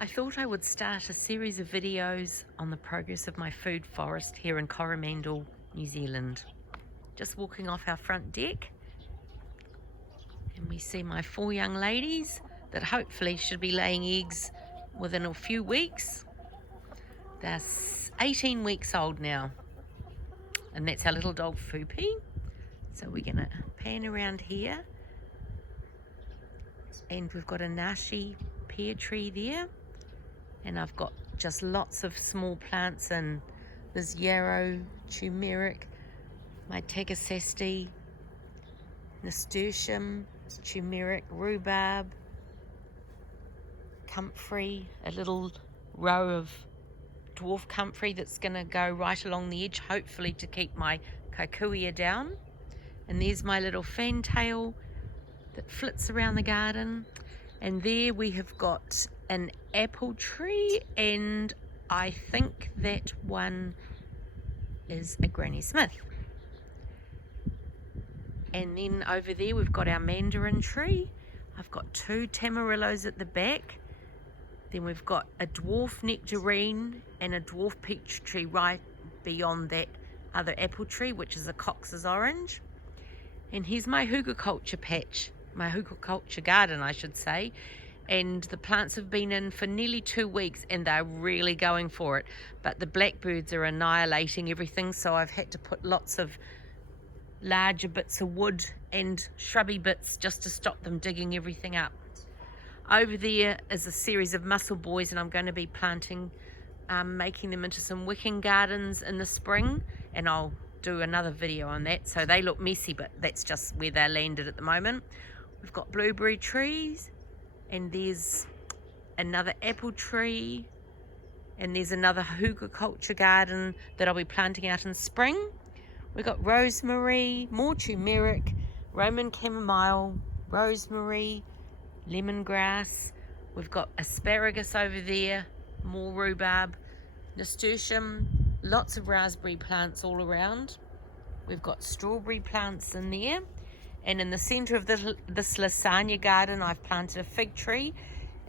I thought I would start a series of videos on the progress of my food forest here in Coromandel, New Zealand. Just walking off our front deck, and we see my 4 young ladies that hopefully should be laying eggs within a few weeks. They're 18 weeks old now, and that's our little dog Fupi. So we're gonna pan around here, and we've got a nashi pear tree there, and I've got just lots of small plants, and there's yarrow, turmeric, my tagasesti, nasturtium, turmeric, rhubarb, comfrey, a little row of dwarf comfrey that's going to go right along the edge, hopefully to keep my kikuia down. And there's my little fantail that flits around the garden. And there we have got an apple tree, and I think that one is a Granny Smith. And then over there we've got our mandarin tree. I've got 2 tamarillos at the back. Then we've got a dwarf nectarine and a dwarf peach tree right beyond that other apple tree, which is a Cox's orange. And here's my hugelkultur patch, my hugelkultur garden I should say. And the plants have been in for nearly 2 weeks, and they're really going for it. But the blackbirds are annihilating everything, so I've had to put lots of larger bits of wood and shrubby bits just to stop them digging everything up. Over there is a series of mussel boys, and I'm going to be planting, making them into some wicking gardens in the spring, and I'll do another video on that. So they look messy, but that's just where they're landed at the moment. We've got blueberry trees, and there's another apple tree, and there's another hugelkultur garden that I'll be planting out in spring. We've got rosemary, more turmeric, Roman chamomile, rosemary, lemongrass. We've got asparagus over there, more rhubarb, nasturtium, lots of raspberry plants all around. We've got strawberry plants in there. And in the center of this lasagna garden, I've planted a fig tree,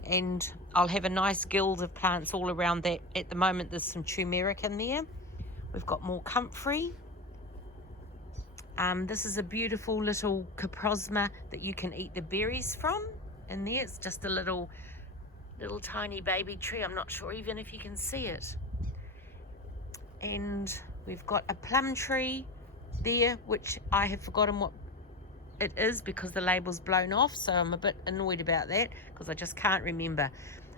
and I'll have a nice guild of plants all around that. At the moment, there's some turmeric in there. We've got more comfrey. This is a beautiful little coprosma that you can eat the berries from. And there, it's just a little tiny baby tree. I'm not sure even if you can see it. And we've got a plum tree there, which I have forgotten what it is because the label's blown off, so I'm a bit annoyed about that because I just can't remember.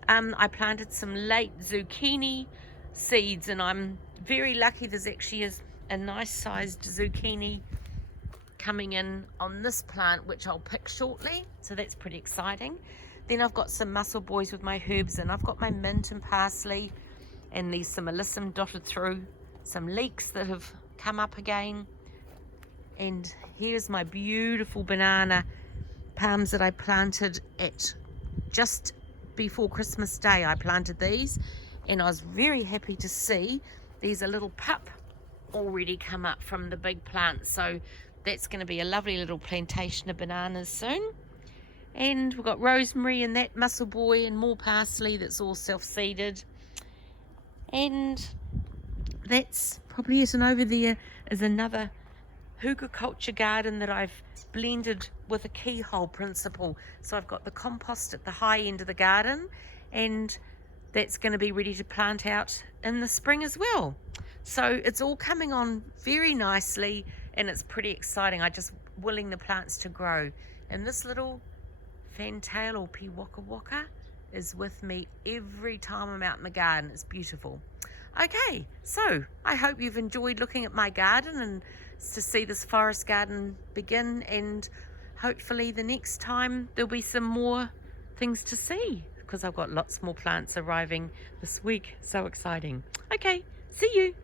I planted some late zucchini seeds, and I'm very lucky there's actually a nice sized zucchini coming in on this plant, which I'll pick shortly, so that's pretty exciting. Then I've got some mussel boys with my herbs, and I've got my mint and parsley, and there's some alyssum dotted through, some leeks that have come up again. And here's my beautiful banana palms that I planted at just before Christmas Day. I planted these, and I was very happy to see there's a little pup already come up from the big plant. So that's going to be a lovely little plantation of bananas soon. And we've got rosemary and that mussel boy and more parsley that's all self-seeded. And that's probably it. And over there is another hugelkultur garden that I've blended with a keyhole principle. So I've got the compost at the high end of the garden, and that's going to be ready to plant out in the spring as well. So it's all coming on very nicely, and it's pretty exciting. I'm just willing the plants to grow. And this little fantail or waka waka is with me every time I'm out in the garden. It's beautiful. Okay, so I hope you've enjoyed looking at my garden and to see this forest garden begin, and hopefully the next time there'll be some more things to see because I've got lots more plants arriving this week. So exciting. Okay, see you.